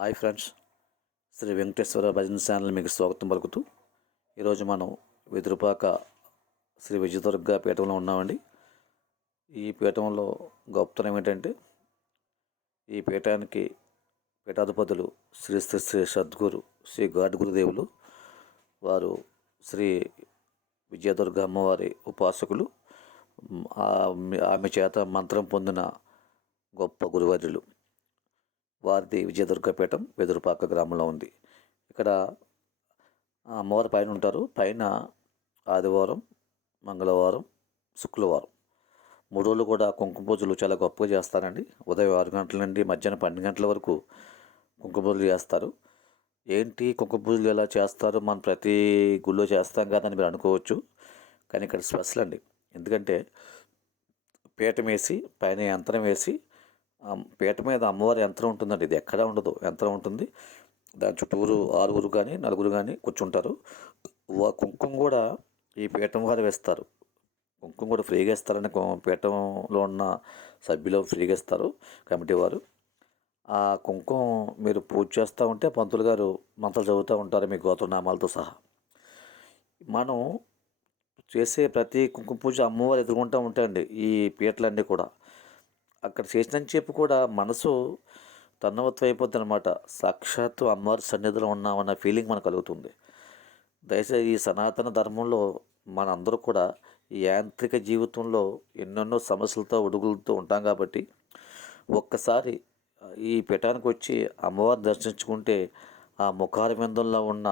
Hi friends, Shri Venkateswara భజన channel మీకు స్వాగతం పలుకుతూ ఈరోజు మనం వెదురుపాక శ్రీ విజయదుర్గ పీఠంలో ఉన్నామండి. ఈ పీఠంలో గొప్పతనం ఏంటంటే ఈ పీఠానికి పీఠాధిపతులు శ్రీ శ్రీ శ్రీ సద్గురు శ్రీ ఘాట్ గురుదేవులు వారు శ్రీ విజయదుర్గ అమ్మవారి ఉపాసకులు. ఆమె చేత మంత్రం పొందిన గొప్ప గురువర్యులు. వారిది విజయదుర్గ పీఠం వెదురుపాక గ్రామంలో ఉంది. ఇక్కడ అమ్మవారి పైన ఉంటారు. పైన ఆదివారం, మంగళవారం, శుక్రవారం 3 రోజులు కూడా కుంకుమ పూజలు చాలా గొప్పగా చేస్తారండి. ఉదయం 6 గంటల నుండి మధ్యాహ్నం 12 గంటల వరకు కుంకుమ పూజలు చేస్తారు. ఏంటి కుంకుమ పూజలు ఎలా చేస్తారు, మనం ప్రతి గుళ్ళో చేస్తాం కదా అని మీరు అనుకోవచ్చు. కానీ ఇక్కడ స్పెషల్ అండి. ఎందుకంటే పీఠం వేసి పైన యంత్రం వేసి పీట మీద అమ్మవారి యంత్రం ఉంటుందండి. ఇది ఎక్కడా ఉండదు, యంత్రం ఉంటుంది. దాని చుట్టూరు 6 కానీ 4 కానీ కూర్చుంటారు. కుంకుమ కూడా ఈ పీఠం వారు వేస్తారు. కుంకుమ కూడా ఫ్రీగా ఇస్తారని పీఠంలో ఉన్న సభ్యులు ఫ్రీగా ఇస్తారు, కమిటీ వారు. ఆ కుంకుమ మీరు పూజ చేస్తూ ఉంటే పంతులు గారు మంత్రాలు చదువుతూ ఉంటారు మీ గోత్రనామాలతో సహా. మనం చేసే ప్రతి కుంకుమ పూజ అమ్మవారు ఎదుర్కొంటూ ఉంటాయండి. ఈ పీటలన్నీ కూడా అక్కడ చేసినని చెప్పి కూడా మనసు తన్నవత్వం అయిపోద్ది అనమాట. సాక్షాత్తు అమ్మవారి సన్నిధిలో ఉన్నామన్న ఫీలింగ్ మనకు కలుగుతుంది. దయచేసి ఈ సనాతన ధర్మంలో మనందరూ కూడా ఈ యాంత్రిక జీవితంలో ఎన్నెన్నో సమస్యలతో ఉడుగులతో ఉంటాం కాబట్టి ఒక్కసారి ఈ పీఠానికి వచ్చి అమ్మవారిని దర్శించుకుంటే ఆ ముఖార విందంలో ఉన్న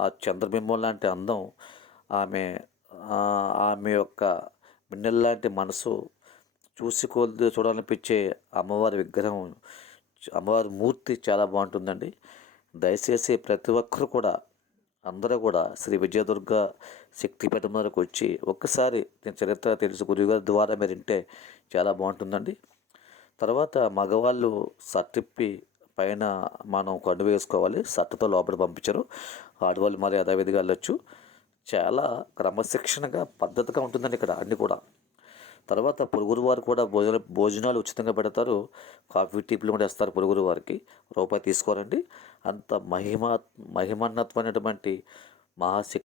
ఆ చంద్రబింబం లాంటి అందం, ఆమె ఆమె యొక్క మిన్నెల్లాంటి మనసు చూసి కొద్ది చూడాలనిపించే అమ్మవారి విగ్రహం, అమ్మవారి మూర్తి చాలా బాగుంటుందండి. దయచేసి ప్రతి ఒక్కరు కూడా అందరూ కూడా శ్రీ విజయదుర్గ శక్తిపీఠం వరకు వచ్చి ఒక్కసారి దీని చరిత్ర తెలుసు గురువుగారి ద్వారా మీరు వింటే చాలా బాగుంటుందండి. తర్వాత మగవాళ్ళు సట్టిప్పి పైన మనం కండు వేసుకోవాలి. సట్టతో లోపల పంపించరు. ఆడవాళ్ళు మరి యథావిధిగా వెళ్ళొచ్చు. చాలా క్రమశిక్షణగా పద్ధతిగా ఉంటుందండి ఇక్కడ అన్నీ కూడా. తర్వాత పొరుగురు వారు కూడా భోజనాలు ఉచితంగా పెడతారు. కాఫీ టీపులు కూడా ఇస్తారు పొరుగురు వారికి. రూపాయి తీసుకోరండి. అంత మహిమన్నత్వమైనటువంటి మహాశక్తి